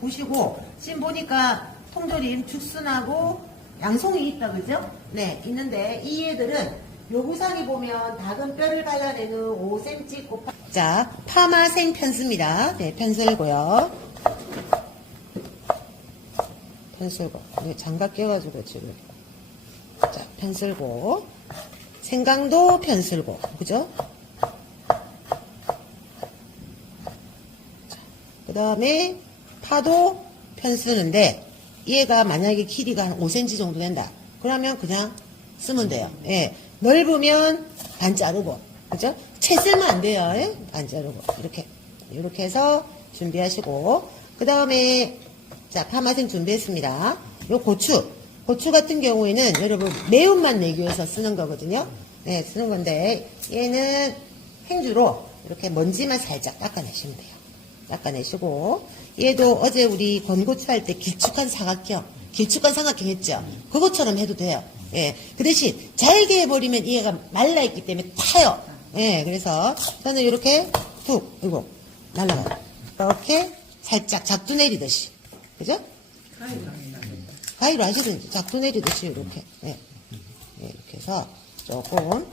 보시고 지금 보니까 통조림 죽순하고 양송이 있다 그죠? 네 있는데 이 애들은 요구사항에 보면 작은 뼈를 발라내는 5cm 곱하 자 파마생 편스입니다. 네 편슬고요. 편슬고 이거 장갑 껴가지고 지금 자 편슬고 생강도 편슬고 그죠? 그 다음에 파도 편 쓰는데 얘가 만약에 길이가 한 5cm 정도 된다. 그러면 그냥 쓰면 돼요. 예. 넓으면 반 자르고, 그죠? 채 쓰면 안 돼요. 예? 반 자르고. 이렇게. 이렇게 해서 준비하시고. 그 다음에, 자, 파마생 준비했습니다. 요 고추. 고추 같은 경우에는 여러분 매운맛 내기 위해서 쓰는 거거든요. 네, 쓰는 건데, 얘는 행주로 이렇게 먼지만 살짝 닦아내시면 돼요. 닦아내시고. 얘도 어제 우리 건고추 할 때 길쭉한 사각형 길쭉한 삼각형 했죠? 그것처럼 해도 돼요. 예. 그 대신 잘게 해버리면 얘가 말라있기 때문에 타요. 예. 그래서 저는 이렇게 툭 이거 날라가요. 이렇게 살짝 작두 내리듯이. 그죠? 가위로 하시든지. 작두 내리듯이 이렇게. 예. 예, 이렇게 해서 조금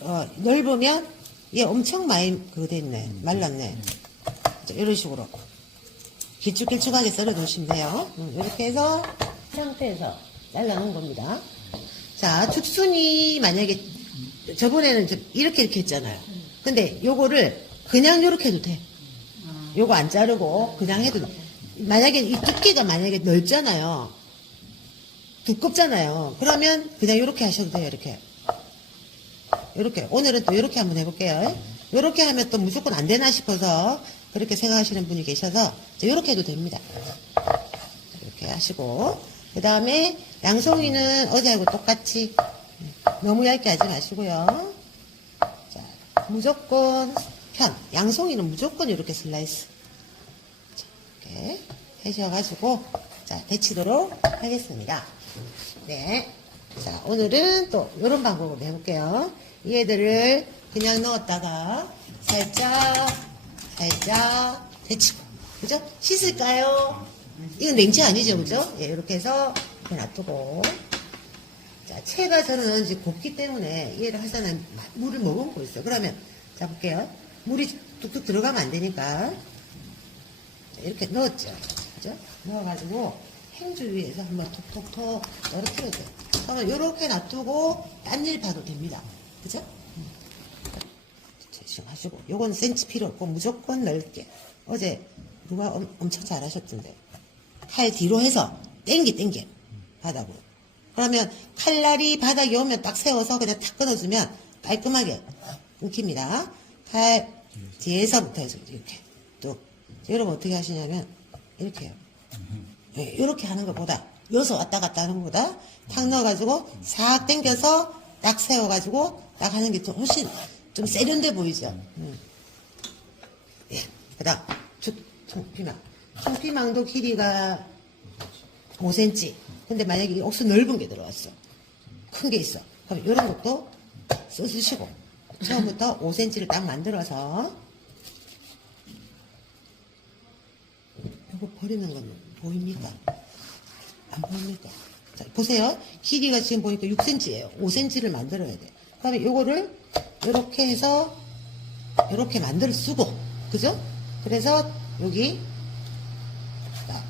어, 넓으면 얘 엄청 많이 그거 됐네. 말랐네. 자, 이런 식으로 길쭉길쭉하게 썰어 놓으시면 돼요. 음, 이렇게 해서 이 상태에서 잘라놓은 겁니다. 자 죽순이 만약에 저번에는 좀 이렇게 이렇게 했잖아요. 근데 요거를 그냥 요렇게 해도 돼. 요거 안 자르고 그냥 해도 돼. 만약에 이 두께가 만약에 넓잖아요. 두껍잖아요. 그러면 그냥 요렇게 하셔도 돼요 이렇게. 이렇게. 오늘은 또 이렇게 한번 해볼게요. 이렇게 하면 또 무조건 안 되나 싶어서 그렇게 생각하시는 분이 계셔서 이렇게 해도 됩니다. 이렇게 하시고 그 다음에 양송이는 어제하고 똑같이 너무 얇게 하지 마시고요. 자, 무조건 편 양송이는 무조건 이렇게 슬라이스 자, 이렇게 해셔가지고 자 데치도록 하겠습니다. 네. 자, 오늘은 또 이런 방법으로 해볼게요. 이 애들을 그냥 넣었다가 살짝, 살짝 데치고. 그죠? 씻을까요? 이건 냉채 아니죠, 그죠? 예, 이렇게 해서 놔두고. 자, 채가 저는 이제 곱기 때문에 얘를 하자는 물을 머금고 있어요. 그러면, 자, 볼게요. 물이 뚝뚝 들어가면 안 되니까. 자, 이렇게 넣었죠. 그죠? 넣어가지고 행주 위에서 한번 톡톡톡 떨어뜨려야 돼요. 그러면 이렇게 놔두고 딴 일 봐도 됩니다. 그죠? 음. 대충 하시고 요건 센치 필요 없고 무조건 넓게 어제 누가 엄, 엄청 잘하셨던데 칼 뒤로 해서 땡기 땡겨 바닥으로 그러면 칼날이 바닥에 오면 딱 세워서 그냥 탁 끊어주면 깔끔하게 끊깁니다. 칼 뒤에서부터 해서 이렇게 또 여러분 어떻게 하시냐면 이렇게 해요. 네, 이렇게 하는 것보다 여기서 왔다 갔다 하는 것보다 탁 넣어가지고 싹 당겨서 딱 세워가지고 딱 하는 게 좀 훨씬 좀 세련돼 보이죠. 음. 예, 그 다음 죽 총피망. 총피망도 길이가 5cm. 근데 만약에 이 옥수 넓은 게 들어왔어. 큰 게 있어. 그럼 이런 것도 써주시고 처음부터 5cm를 딱 만들어서 이거 버리는 건 보입니까? 안 보입니까? 자, 보세요. 길이가 지금 보니까 6cm예요. 5cm를 만들어야 돼. 그러면 요거를 이렇게 해서 이렇게 만들 쓰고, 그죠? 그래서 여기 딱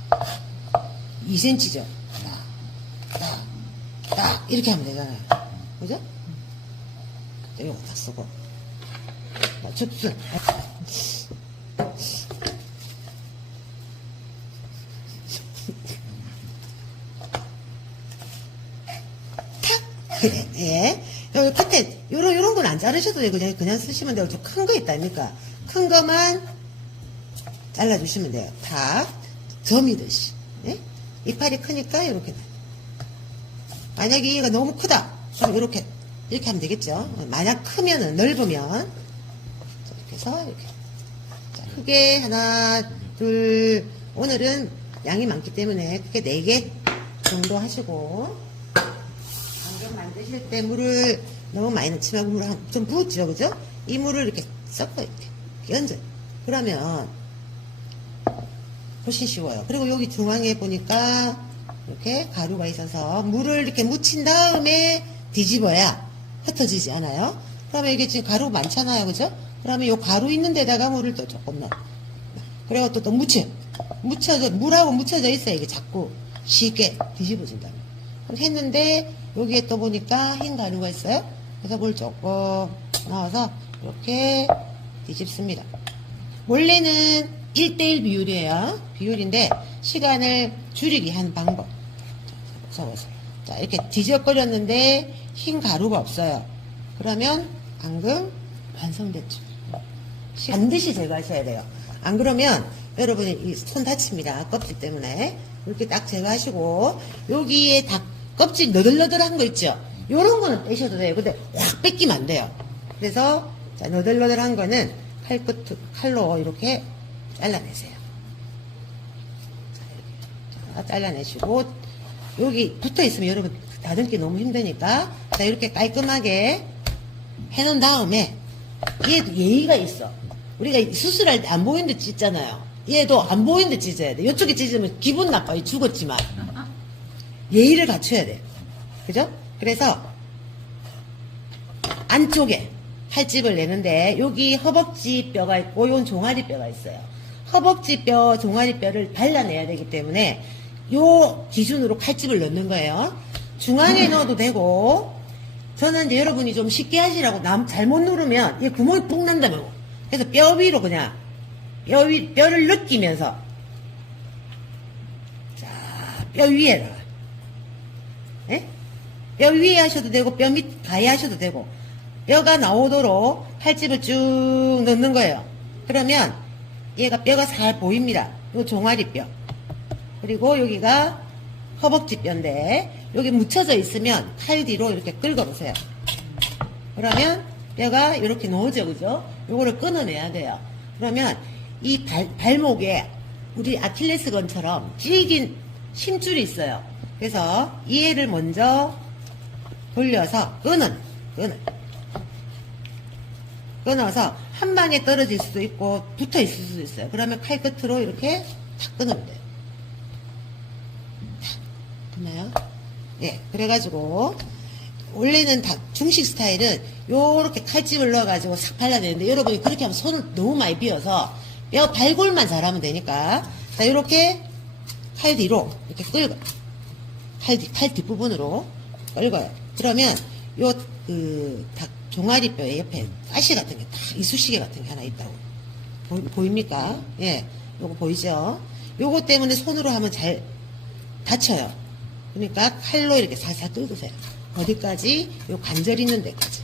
2cm죠. 딱, 딱, 딱 이렇게 하면 되잖아요. 그죠? 자, 요거 다 쓰고. 자, 죽순. 그래, 예. 여기 끝에, 요런, 요런 건 안 자르셔도 돼요. 그냥, 그냥 쓰시면 돼요. 저큰거 있다니까. 큰 거만 잘라주시면 돼요. 다, 점이듯이. 예? 이파리 크니까, 이렇게. 만약에 얘가 너무 크다. 그럼 이렇게, 이렇게 하면 되겠죠. 만약 크면은, 넓으면. 자, 이렇게 해서, 이렇게. 자, 크게 하나, 둘, 오늘은 양이 많기 때문에 크게 네 개 정도 하시고, 드실 때 물을 너무 많이 넣지 말고 물을 한- 좀 부었죠, 그죠? 이 물을 이렇게 섞어, 이렇게, 이렇게 얹어요. 그러면, 훨씬 쉬워요. 그리고 여기 중앙에 보니까 이렇게 가루가 있어서 물을 이렇게 묻힌 다음에 뒤집어야 흩어지지 않아요. 그러면 이게 지금 가루 많잖아요. 그죠? 그러면 이 가루 있는 데다가 물을 또 조금 넣어. 그리고 또, 또 묻혀. 묻혀져, 물하고 묻혀져 있어야 이게 자꾸 쉽게 뒤집어진다. 그럼 했는데, 여기에 또 보니까 흰 가루가 있어요. 그래서 물 조금 넣어서 이렇게 뒤집습니다. 원래는 1대1 비율이에요. 비율인데, 시간을 줄이기 한 방법. 자, 보세요. 자, 이렇게 뒤적거렸는데, 흰 가루가 없어요. 그러면, 방금 완성됐죠. 반드시 제거하셔야 돼요. 안 그러면 여러분이 이손 다칩니다. 껍질 때문에. 이렇게 딱 제거하시고 여기에 닭 껍질 너덜너덜한 거 있죠? 요런 거는 빼셔도 돼요. 근데 확 뺏기면 안 돼요. 그래서 자, 너덜너덜한 거는 칼끝, 칼로 이렇게 잘라내세요. 자, 잘라내시고 여기 붙어 있으면 여러분 다듬기 너무 힘드니까 자, 이렇게 깔끔하게 해놓은 다음에 얘도 예의가 있어. 우리가 수술할 때 안 보이는 데 찢잖아요. 얘도 안 보이는 데 찢어야 돼. 이쪽에 찢으면 기분 나빠요. 죽었지만. 예의를 갖춰야 돼. 그죠? 그래서 안쪽에 팔집을 내는데 여기 허벅지 뼈가 있고 요 종아리 뼈가 있어요. 허벅지 뼈, 종아리 뼈를 발라내야 되기 때문에 요 기준으로 칼집을 넣는 거예요. 중앙에 넣어도 되고 저는 이제 여러분이 좀 쉽게 하시라고 남 잘못 누르면 얘 구멍이 푹 난다면 그래서 뼈 위로 그냥 뼈 위, 뼈를 느끼면서 자, 뼈 위에다가 예? 뼈 위에 하셔도 되고 뼈 밑 가에 하셔도 되고 뼈가 나오도록 팔집을 쭉 넣는 거예요. 그러면 얘가 뼈가 잘 보입니다. 요 종아리 뼈 그리고 여기가 허벅지 뼈인데 여기 묻혀져 있으면 칼 뒤로 이렇게 긁어보세요. 그러면 뼈가 이렇게 놓으죠, 그죠? 요거를 끊어내야 돼요. 그러면 이 발, 발목에 우리 아킬레스건처럼 질긴 심줄이 있어요. 그래서 이 애를 먼저 돌려서 끊은, 끊은. 끊어서 한 방에 떨어질 수도 있고 붙어 있을 수도 있어요. 그러면 칼 끝으로 이렇게 탁 끊으면 돼요. 됐나요? 예, 그래가지고, 원래는 다 중식 스타일은 요렇게 칼집을 넣어가지고 싹 발라내는데 여러분이 그렇게 하면 손을 너무 많이 비어서 뼈 발골만 잘하면 되니까 자, 요렇게 칼 뒤로 이렇게 끌고 칼, 뒤, 칼 뒷부분으로 끌고요. 그러면 요, 그, 닭 종아리 뼈 옆에 가시 같은 게 딱 이쑤시개 같은 게 하나 있다고. 보, 입니까 예, 요거 보이죠? 요거 때문에 손으로 하면 잘 다쳐요. 그러니까 칼로 이렇게 살살 뜯으세요. 어디까지? 요 관절 있는 데까지.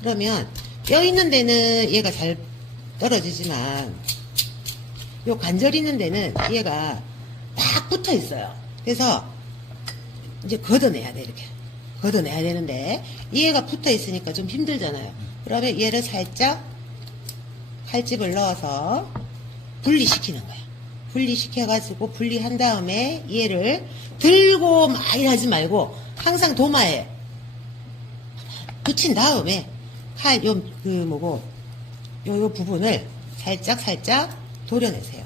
그러면 뼈 있는 데는 얘가 잘 떨어지지만 요 관절 있는 데는 얘가 딱 붙어 있어요. 그래서 이제 걷어내야 돼 이렇게 걷어내야 되는데 얘가 붙어 있으니까 좀 힘들잖아요. 그러면 얘를 살짝 칼집을 넣어서 분리시키는 거야. 분리시켜 가지고 분리한 다음에 얘를 들고 많이 하지 말고 항상 도마에 붙인 다음에 칼, 요, 그, 뭐고, 요, 요 부분을 살짝, 살짝 도려내세요.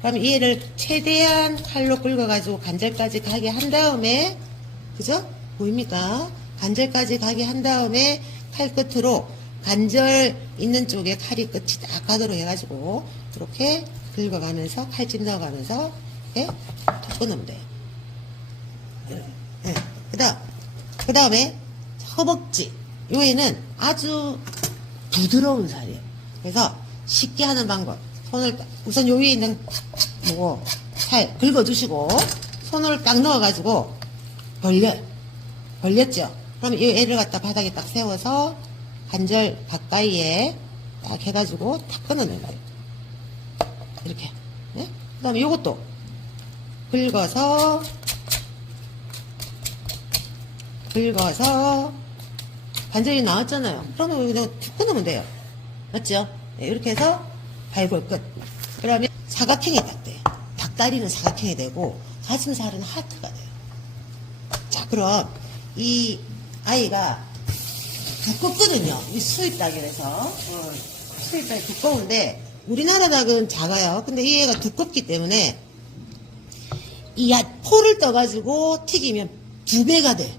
그럼 얘를 최대한 칼로 긁어가지고 간절까지 가게 한 다음에, 그죠? 보입니까? 간절까지 가게 한 다음에 칼 끝으로 간절 있는 쪽에 칼이 끝이 딱 가도록 해가지고, 이렇게 긁어가면서, 칼집 넣어가면서, 이렇게 톡 끊으면 돼요. 예. 그 다음, 그 다음에 허벅지. 요에는 아주 부드러운 살이에요. 그래서 쉽게 하는 방법. 손을, 딱- 우선 요 위에 있는, 뭐, 살 긁어주시고, 손을 딱 넣어가지고, 벌려. 벌렸죠? 그럼 이 애를 갖다 바닥에 딱 세워서, 관절 가까이에 딱 해가지고, 탁 끊어내는 거예요. 이렇게. 네? 그 다음에 요것도, 긁어서, 긁어서 관절이 나왔잖아요. 그러면 그냥 툭 끊으면 돼요. 맞죠? 네, 이렇게 해서 발골 끝. 그러면 사각형이 딱 돼요. 닭다리는 사각형이 되고 가슴살은 하트가 돼요. 자, 그럼 이 아이가 두껍거든요. 이 수입 닭이라서 어, 수입 닭이 두꺼운데 우리나라 닭은 작아요. 근데 이 애가 두껍기 때문에 이 야, 포를 떠가지고 튀기면 두 배가 돼.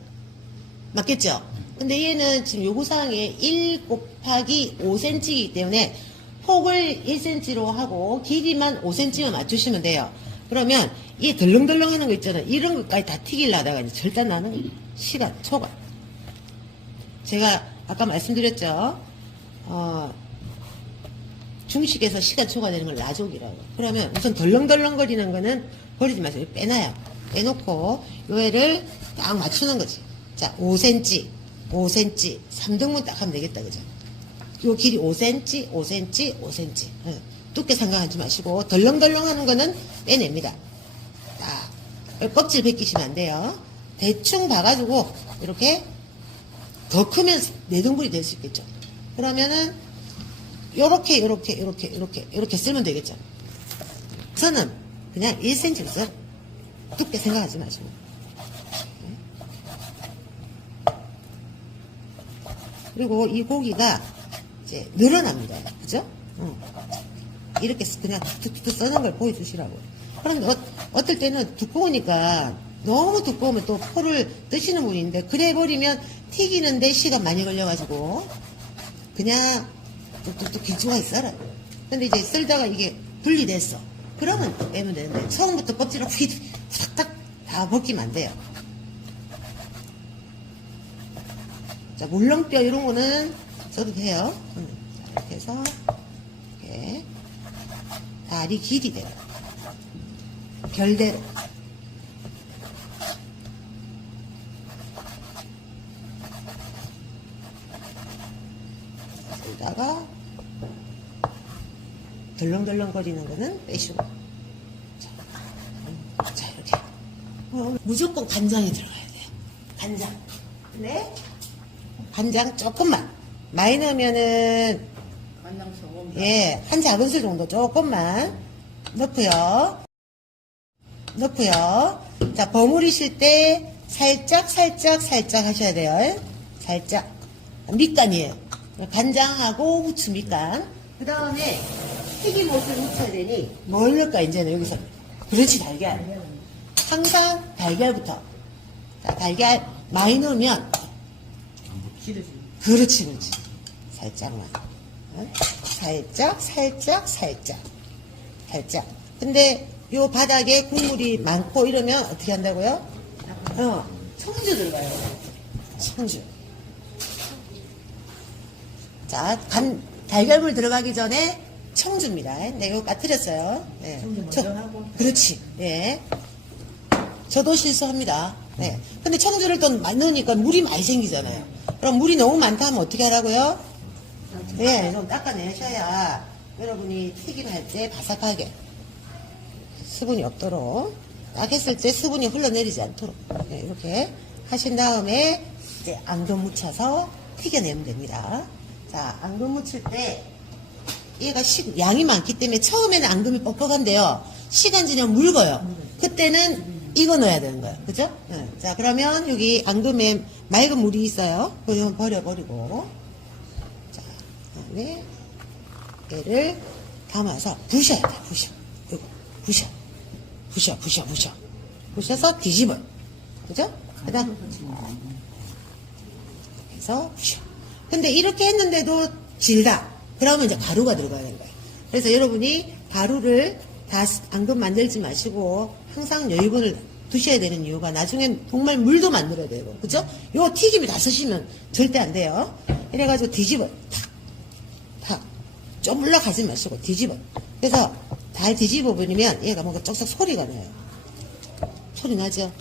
맞겠죠? 근데 얘는 지금 요구사항에 1 곱하기 5cm이기 때문에 폭을 1cm로 하고 길이만 5cm만 맞추시면 돼요. 그러면 이 덜렁덜렁 하는 거 있잖아요. 이런 것까지 다 튀기려다가 이제 절대 나는 시간, 초과. 제가 아까 말씀드렸죠. 어, 중식에서 시간 초과되는 걸 라족이라고. 그러면 우선 덜렁덜렁거리는 거는 버리지 마세요. 빼놔요. 빼놓고 요 애를 딱 맞추는 거지. 자, 5cm, 5cm, 3등분 딱 하면 되겠다, 그죠? 요 길이 5cm, 5cm, 5cm. 응. 두께 상관하지 마시고 덜렁덜렁 하는 거는 빼냅니다. 딱 껍질 벗기시면 안 돼요. 대충 봐가지고 이렇게 더 크면 네 등분이 될 수 있겠죠. 그러면은 요렇게 요렇게 요렇게 요렇게 요렇게 쓰면 되겠죠. 저는 그냥 1cm 써. 두께 생각하지 마시고. 그리고 이 고기가 이제 늘어납니다. 그죠? 응. 이렇게 그냥 툭툭 써는 걸 보여주시라고. 그런데 어, 어떨 때는 두꺼우니까 너무 두꺼우면 또 포를 뜨시는 분인데 그래 버리면 튀기는데 시간 많이 걸려가지고 그냥 뚝뚝뚝 길쭉하게 썰어요. 근데 이제 썰다가 이게 분리됐어. 그러면 빼면 되는데 처음부터 껍질을 휘탁탁 다 벗기면 안 돼요. 자, 물렁뼈 이런 거는 써도 돼요. 음, 자, 이렇게 해서 이렇게 다리 길이대로 별대로. 여기다가 덜렁덜렁 거리는 거는 빼시고. 자, 음, 자 이렇게. 어, 무조건 간장이 들어가야 돼요. 간장. 네? 간장 조금만. 많이 넣으면은 간장 소금. 예, 한 작은술 정도 조금만 넣고요. 넣고요. 자, 버무리실 때 살짝, 살짝, 살짝 하셔야 돼요. 살짝. 밑간이에요. 간장하고 후추 밑간. 그 다음에 튀김옷을 묻혀야 되니 뭘 넣을까, 이제는 여기서. 그렇지, 달걀. 항상 달걀부터. 자, 달걀 많이 넣으면. 그렇지, 그렇지. 살짝만. 어? 살짝, 살짝, 살짝. 살짝. 근데 요 바닥에 국물이 많고 이러면 어떻게 한다고요? 어, 청주 들어가요. 청주. 자, 간, 달걀물 들어가기 전에 청주입니다. 네, 이거 까뜨렸어요. 네. 청주 먼저 하고. 그렇지. 네. 저도 실수합니다. 네. 근데 청주를 또 넣으니까 물이 많이 생기잖아요. 그럼 물이 너무 많다 하면 어떻게 하라고요? 네, 좀 닦아내셔야 여러분이 튀김 할 때 바삭하게 수분이 없도록 딱 했을 때 수분이 흘러내리지 않도록 네, 이렇게 하신 다음에 이제 앙금 묻혀서 튀겨내면 됩니다. 자, 앙금 묻힐 때 얘가 시- 양이 많기 때문에 처음에는 앙금이 뻑뻑한데요. 시간 지나면 mul거요. 그때는 이거 넣어야 되는 거예요. 그죠? 네. 자, 그러면 여기 앙금에 맑은 물이 있어요. 그거 버려버리고. 자, 그다음에 얘를 담아서 부셔야 돼, 부셔. 이거, 부셔. 부셔, 부셔, 부셔. 부셔서 뒤집어요. 그죠? 그 다음, 해서 부셔. 근데 이렇게 했는데도 질다. 그러면 이제 가루가 들어가야 되는 거예요. 그래서 여러분이 가루를 다 앙금 만들지 마시고 항상 여유분을 두셔야 되는 이유가 나중엔 정말 물도 만들어야 되고 그죠? 요 튀김이 다 쓰시면 절대 안 돼요. 이래가지고 뒤집어 탁, 탁. 좀 올라가지 마시고 뒤집어. 그래서 잘 뒤집어 버리면 얘가 뭔가 쩍쩍 소리가 나요. 소리 나죠?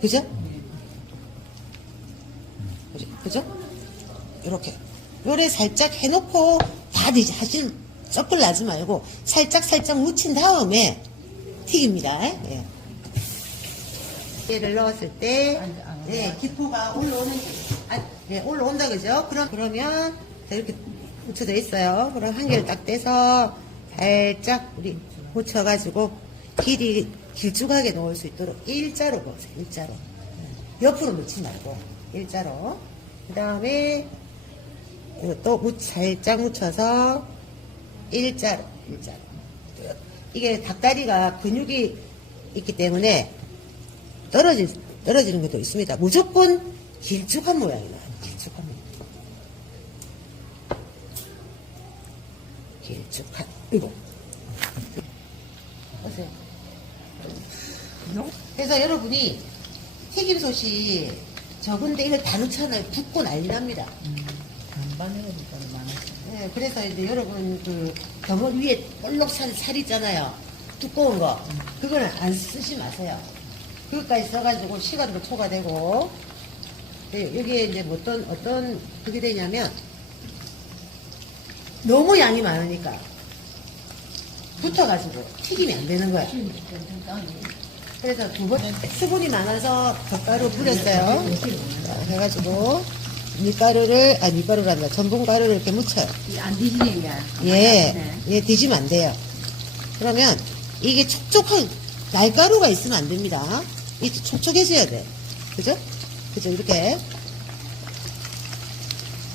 그죠? 그죠? 이렇게 요래 살짝 해놓고 다 뒤지 하실 썩을 나지 말고 살짝 살짝 묻힌 다음에 튀깁니다. 예. 얘를 넣었을 때 네, 기포가 올라오는 아, 네, 올라온다 그죠? 그럼 그러면 자, 이렇게 묻혀져 있어요. 그럼 한 개를 딱 떼서 살짝 우리 묻혀가지고 길이 길쭉하게 넣을 수 있도록 일자로 넣으세요. 일자로. 네. 옆으로 넣지 말고 일자로. 그 다음에 이것도 묻- 살짝 묻혀서 일자로, 일자로. 이게 닭다리가 근육이 있기 때문에 떨어지, 떨어지는 것도 있습니다. 무조건 길쭉한 모양이 나요. 길쭉한 모양. 길쭉한, 이거. 보세요. 그래서 여러분이 튀김솥이 적은데 이걸 다 넣잖아요. 붓고 난리 납니다. 반반 해보니까 많았어. 네, 그래서 이제 여러분 그 덩어리 위에 볼록 살, 살 있잖아요. 두꺼운 거. 그거는 안 쓰지 마세요. 그것까지 써가지고 시간도 초과되고. 네, 여기에 이제 뭐 어떤, 어떤 그게 되냐면 너무 양이 많으니까 붙어가지고 튀김이 안 되는 거야. 그래서 두 번, 수분이 많아서 젓가루 뿌렸어요. 자, 해가지고 밀가루를, 아, 밀가루란다. 전분가루를 이렇게 묻혀요. 안 뒤지는 야. 예, 예, 뒤지면 안 돼요. 그러면 이게 촉촉한 날가루가 있으면 안 됩니다. 이게 촉촉해져야 돼. 그죠? 그죠? 이렇게.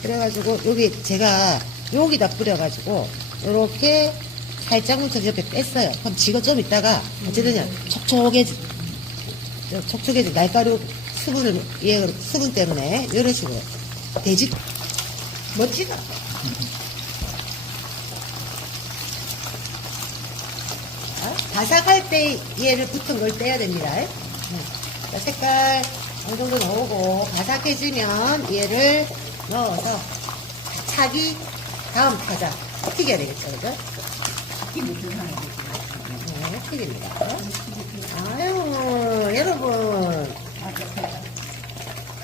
그래가지고 여기 제가 여기다 뿌려가지고 이렇게 살짝 묻혀서 이렇게 뺐어요. 그럼 지가 좀 있다가 어쨌든 촉촉해지, 촉촉해지 날가루 수분을 얘 수분 때문에 이런 식으로 돼지 멋지다. 자, 바삭할 때 얘를 붙은 걸 떼야 됩니다. 색깔 어느 정도 넣고 바삭해지면 얘를 넣어서 차기 다음 타자 튀겨야 되겠죠, 그죠? 네, 튀깁니다. 아유, 여러분.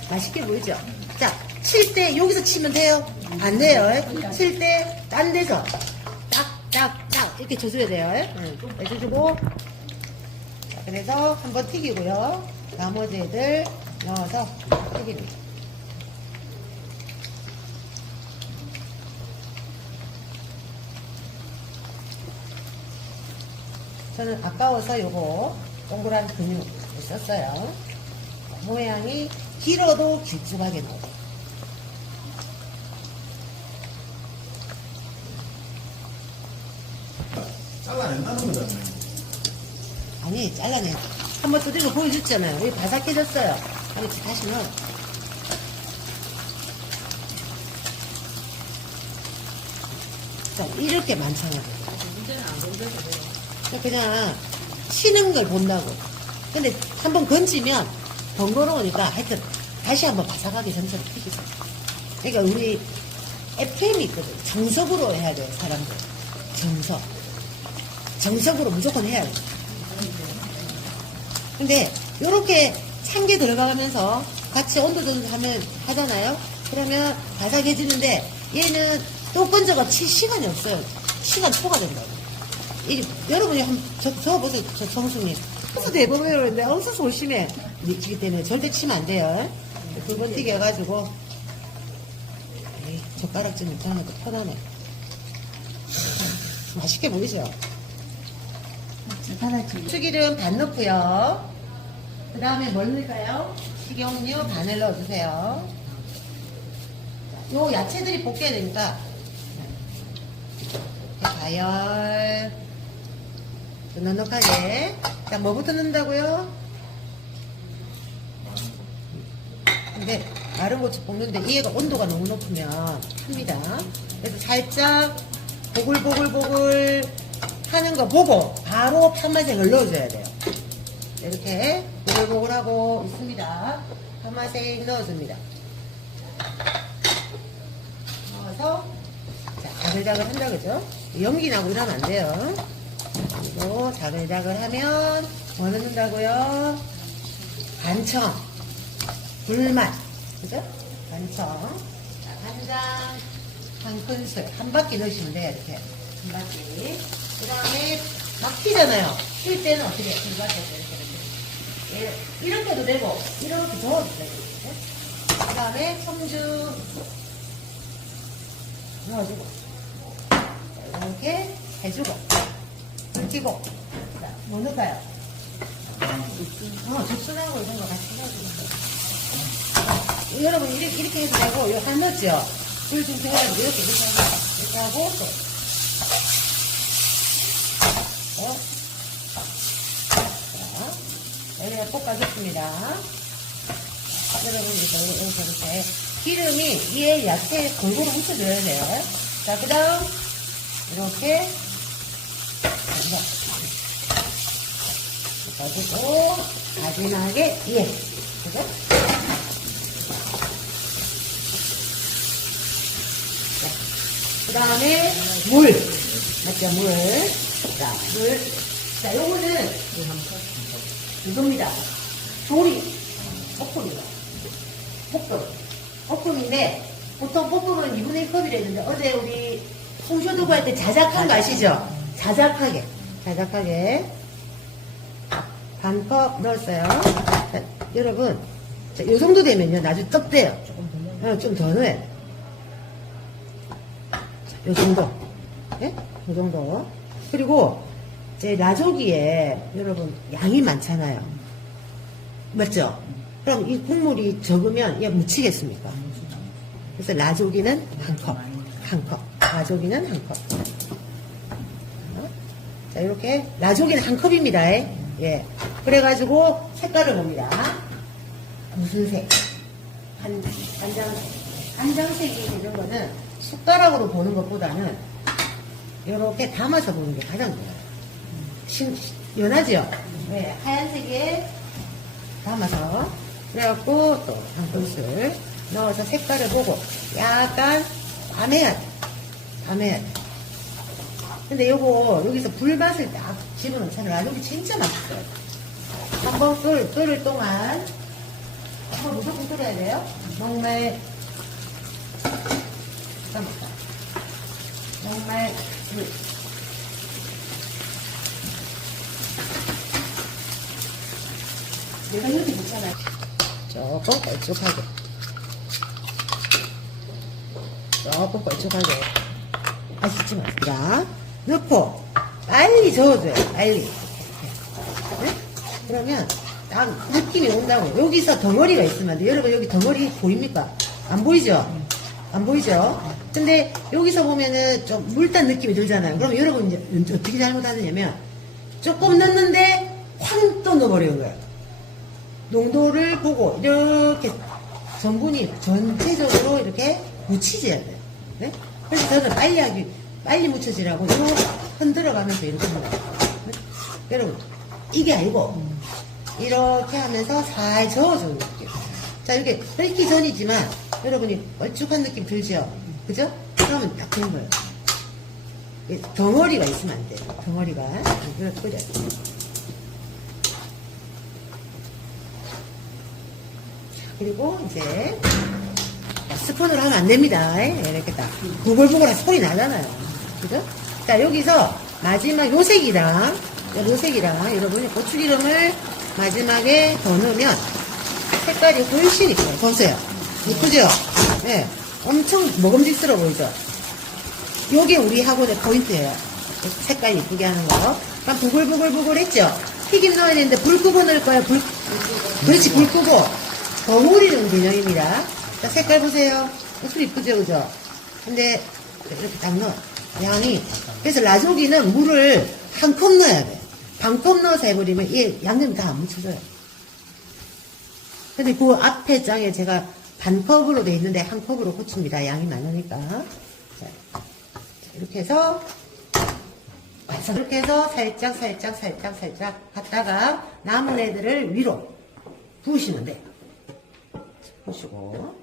맛있게 보이죠? 자, 칠 때 여기서 치면 돼요? 안 돼요. 칠 때 딴 데서 딱, 딱, 딱 이렇게 줘줘야 돼요. 응. 자, 그래서 한번 튀기고요. 나머지 애들 넣어서 튀깁니다. 저는 아까워서 요거 동그란 근육을 썼어요. 모양이 길어도 길쭉하게 나오고 잘라낸다는 거잖아요. 아니 잘라내. 한번 두드려 보여줬잖아요. 여기 바삭해졌어요. 아니 다시는. 자 이렇게 많잖아요 그냥 치는 걸 본다고 근데 한번 건지면 번거로우니까 하여튼 다시 한번 바삭하게 전체를 튀기세요 그러니까 우리 FM이 있거든 정석으로 해야 돼요 사람들 정석 정석으로 무조건 해야 돼 근데 요렇게 찬게 들어가면서 같이 온도 조절하면 하잖아요. 그러면 바삭해지는데 얘는 또 건져가 칠 시간이 없어요. 시간 초과된다고. 이 여러분이 한 저, 저 보세요. 저 정수님. 엉수 대부분 그러는데 엉수 조심해. 미치기 때문에 절대 치면 안 돼요. 두 번 튀겨가지고 에이, 젓가락 좀 있잖아요. 편하네. 맛있게 보이죠? 수기름 반 넣고요. 그 다음에 뭘 넣을까요? 식용유 반을 넣어주세요. 자, 요 야채들이 볶여야 되니까 가열 좀 넉넉하게 자 뭐부터 넣는다고요? 근데 마른 고추 볶는데 얘가 온도가 너무 높으면 합니다. 그래서 살짝 보글보글보글 하는 거 보고 바로 판마생을 넣어줘야 돼요. 이렇게 보글보글하고 있습니다. 판마생 넣어줍니다. 넣어서 자, 자글자글 한다 그죠? 연기 나고 이러면 안 돼요. 그리고 자글자글 하면 뭐 넣는다고요? 간청, 불맛, 그죠? 간청, 자, 간장 한 큰술 한 바퀴 넣으시면 돼요 이렇게 한 바퀴. 그 다음에 막 튀잖아요. 튈 때는 어떻게 해요? 불맛 이렇게. 예, 이렇게 해도 되고 이렇게 저어도 되고. 그 다음에 청주 넣어주고 이렇게 해주고 자, 뭐 넣을까요? 어, 죽순하고 이런 거 같이 넣어주고 여러분 이렇게, 이렇게 해도 되고 이거 한 넣었죠? 불좀 해가지고 이렇게 이렇게 하고 이렇게 하고 또 어? 자, 자, 볶아줬습니다. 여러분, 이렇게, 이렇게, 이렇게. 기름이 위에 야채에 골고루 묻혀줘야 돼요. 자, 그 다음, 이렇게. 자, 볶아주고, 마지막에 위에. 그죠? 그 다음에 물. 맞죠, 물. 자, 물. 자, 요거는 이겁니다. 조리. 볶음이다. 볶음. 볶음인데, 보통 볶음은 2분의 1컵이라 했는데, 어제 우리 홍쇼두부 할 때 자작한 거 아시죠? 자작하게. 자작하게. 반컵 넣었어요. 자, 여러분, 자, 요 정도 되면요, 나중에 떡 돼요. 조금 더. 어, 좀더 넣어야 돼. 요 정도. 예? 요 정도. 그리고, 제 라조기에, 여러분, 양이 많잖아요. 맞죠? 그럼 이 국물이 적으면, 얘 묻히겠습니까? 그래서 라조기는 한 컵. 한 컵. 라조기는 한 컵. 어? 자, 이렇게, 라조기는 한 컵입니다. 예. 그래가지고, 색깔을 봅니다. 무슨 색? 간, 간장색. 간장색이 이런 거는 숟가락으로 보는 것보다는 이렇게 담아서 보는 게 가장 좋아요. 신, 연하죠? 네, 하얀색에 담아서 그래갖고 또 한 큰술 넣어서 색깔을 보고 약간 밤해야 돼. 밤해야 돼. 근데 요거 여기서 불 맛을 딱 집어넣잖아요. 라조기 진짜 맛있어요. 한번 끓, 끓을 동안 한번 무조건 끓여야 돼요. 정말. 정말 물. 내가 이렇게 못잖아요. 조금 걸쭉하게. 조금 걸쭉하게. 아시지 마세요. 넣고 빨리 저어줘요. 빨리. 네? 그러면 딱 느낌이 온다고. 여기서 덩어리가 있으면 안 돼. 여러분 여기 덩어리 보입니까? 안 보이죠? 안 보이죠? 근데 여기서 보면은 좀 물단 느낌이 들잖아요. 그럼 여러분 이제 어떻게 잘못하느냐면 조금 넣는데 확 또 넣어버리는 거예요. 농도를 보고 이렇게 전분이 전체적으로 이렇게 묻히져야 돼요. 네? 그래서 저는 빨리 하기, 빨리 묻혀지라고 흔들어가면서 이렇게 합니다. 네? 여러분, 이게 아니고 이렇게 하면서 잘 저어주는 느낌. 자, 이렇게 끓기 전이지만 여러분이 걸쭉한 느낌 들죠? 그죠? 그러면 딱된 거예요. 이 덩어리가 있으면 안 돼요. 덩어리가. 이렇게 끓여요. 그리고 이제 스푼으로 하면 안 됩니다. 이렇게 딱 부글부글한 소리 나잖아요. 그죠? 자 여기서 마지막 요색이랑 요색이랑 여러분이 고추기름을 마지막에 더 넣으면 색깔이 훨씬 이뻐요. 보세요. 이쁘죠? 네. 엄청 먹음직스러워 보이죠? 요게 우리 학원의 포인트예요. 색깔 이쁘게 하는 거. 그럼 부글부글부글 했죠? 튀김 넣어야 되는데 불 끄고 넣을 거예요. 불, 그렇지, 불 끄고. 버무리는 개념입니다. 자, 색깔 보세요. 술 이쁘죠, 그죠? 근데 이렇게 딱 넣어. 양이. 그래서 라조기는 물을 한 컵 넣어야 돼. 반 컵 넣어서 해버리면 이 양념이 다안 묻혀져요. 근데 그 앞에 장에 제가 반 컵으로 돼 있는데 한 컵으로 고칩니다. 양이 많으니까. 자, 자, 이렇게 해서. 이렇게 해서 살짝 살짝 살짝 살짝 갖다가 남은 애들을 위로 부으시면 돼요. 보시고.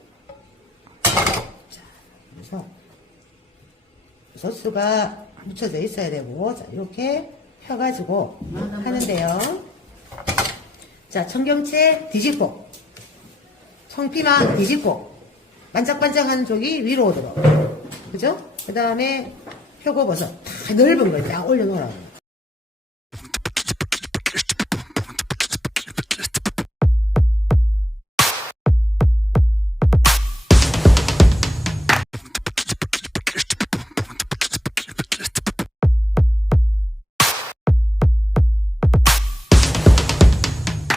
자, 그래서 소스가 묻혀져 있어야 되고, 자, 이렇게 펴가지고 하는데요. 자, 청경채 뒤집고, 청피망 뒤집고, 반짝반짝한 쪽이 위로 오도록. 그죠? 그 다음에 표고버섯 다 넓은 걸 딱 올려놓으라고.